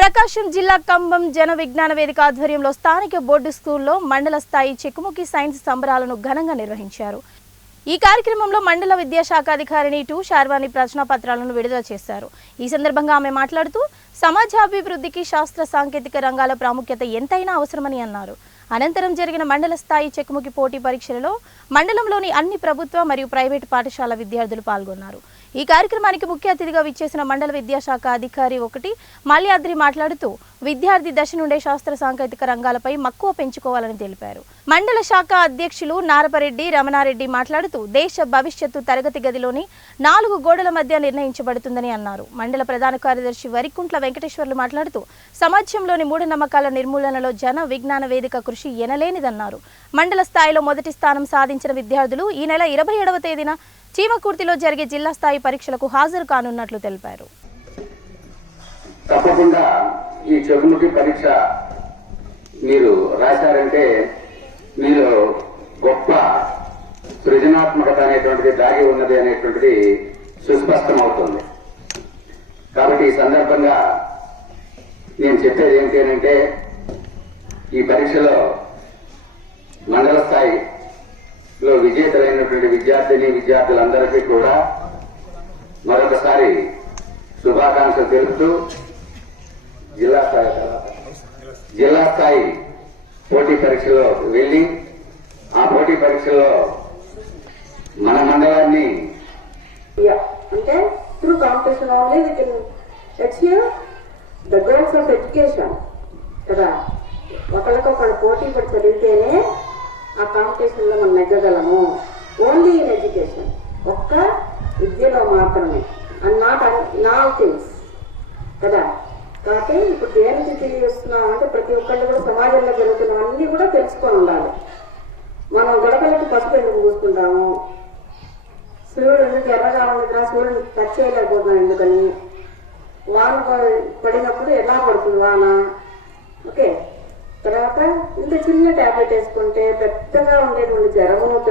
ప్రకాశం జిల్లా కంబం జన విజ్ఞాన వేదిక ఆధ్వర్యంలో స్థానిక బోర్డు స్కూల్లో మండల స్థాయి చెక్కుముకి సైన్స్ సంబరాలను ఘనంగా నిర్వహించారు. ఈ కార్యక్రమంలో మండల విద్యాశాఖ అధికారిని శార్వాణి ప్రశ్నపత్రాలను విడుదల చేశారు. ఈ సందర్భంగా ఆమె మాట్లాడుతూ సమాజాభివృద్ధికి శాస్త్ర సాంకేతిక రంగాల ప్రాముఖ్యత ఎంతైనా అవసరమని అన్నారు. అనంతరం జరిగిన మండల స్థాయి చెక్కుముకి పోటీ పరీక్షలలో మండలంలోని అన్ని ప్రభుత్వ మరియు ప్రైవేటు పాఠశాల విద్యార్థులు పాల్గొన్నారు. ఈ కార్యక్రమానికి ముఖ్య అతిథిగా విచ్చేసిన మండల విద్యాశాఖ అధికారి మల్యాద్రి మాట్లాడుతూ విద్యార్థి దశ నుండే శాస్త్ర సాంకేతిక రంగాలపై మక్కువ పెంచుకోవాలని తెలిపారు. మండల శాఖ అధ్యక్షులు నారపరెడ్డి రమణారెడ్డి మాట్లాడుతూ దేశ భవిష్యత్తు తరగతి గదిలోని 4 గోడల మధ్య నిర్ణయించబడుతుందని అన్నారు. మండల ప్రధాన కార్యదర్శి వరికుంట్ల వెంకటేశ్వర్లు మాట్లాడుతూ సమాజంలోని మూఢనమ్మకాల నిర్మూలనలో జన విజ్ఞాన వేదిక కృషి ఎనలేనిదన్నారు. మండల స్థాయిలో మొదటి స్థానం సాధించిన విద్యార్థులు ఈ నెల 27వ తేదీన చీమకుర్తిలో జరిగే జిల్లా స్థాయి పరీక్షలకు హాజరు కానున్నట్లు తెలిపారు. తప్పకుండా ఈ చెక్కుముకి పరీక్ష మీరు రాశారంటే మీరు గొప్ప సృజనాత్మకత అనేటువంటిది దాగి ఉన్నది అనేటువంటిది సుస్పష్టం అవుతుంది. కాబట్టి ఈ సందర్భంగా నేను చెప్పేది ఏంటి అంటే ఈ పరీక్షలో మండల స్థాయిలో విజేతలైనటువంటి విద్యార్థులందరికీ కూడా మరొకసారి శుభాకాంక్షలు తెలుపుతూ జిల్లా స్థాయి పోటీ పరీక్షలో వెళ్లి ఆ పోటీ పరీక్షలో మన మండలాన్ని అంటే through competition only we can achieve the goals of education కదా. ఒకళ్ళకొకళ్ళు పోటీ పడి చదివితేనే ఆ కాంపిటీషన్ లో మనం నెగ్గగలము. ఓన్లీ ఇన్ ఎడ్యుకేషన్, ఒక్క విద్యలో మాత్రమే, and not in all things కదా. కాబట్టి ఇప్పుడు దేనికి తెలియస్తున్నాం అంటే ప్రతి ఒక్కళ్ళు కూడా సమాజంలో జరుగుతున్నవన్నీ కూడా తెలుసుకొని ఉండాలి. మనం గడపలకి పసుపు ఎందుకు పూసుకుంటాము, సూర్యుడు ఎందుకు ఎర్రగా ఉంది, సూర్యుడు టచ్ చేయలేకపోతున్నాం ఎందుకని, వాన పడినప్పుడు ఎలా పడుతుంది వాన, ఓకే. తర్వాత ఇంత చిన్న ట్యాబ్లెట్ వేసుకుంటే పెద్దగా ఉండేటువంటి జ్వరము